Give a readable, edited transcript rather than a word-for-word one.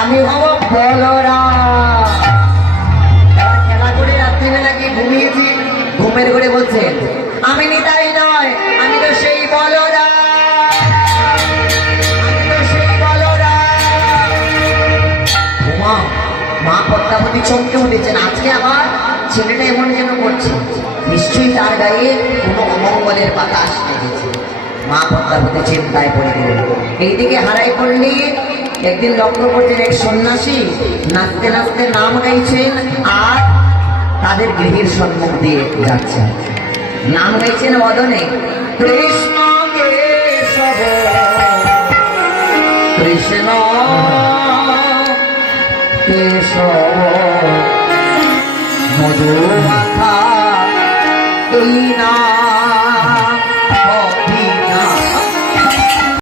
আমি হব বলরাম। খেলা করে রাত্রিবেলা কি ঘুমিয়েছি, ঘুমের করে বলছেন আমি নিতাই নয়, আমি তো সেই বলরাম, আমি তো সেই বলরাম। মা মা পদ্মাবতী চমকে উঠেছেন, আজকে আবার ছেলেটা এমন যেন করছে, নিশ্চয়ই তার গায়ে কোনো অমঙ্গলের বাতাস লেগেছে। মা পদ্মাবতী চিন্তায় পড়ে গেলেন। এইদিকে হারাই পড়লি একদিন লক্ষ্য করছেন এক সন্ন্যাসী নাচতে নাচতে নাম গাইছেন আর তাদের গৃহের সম্মুখ দিয়ে যাচ্ছেন। নাম গাইছেন বদনে কৃষ্ণ কেশব কৃষ্ণ কেশব মধুমাখা এই নাম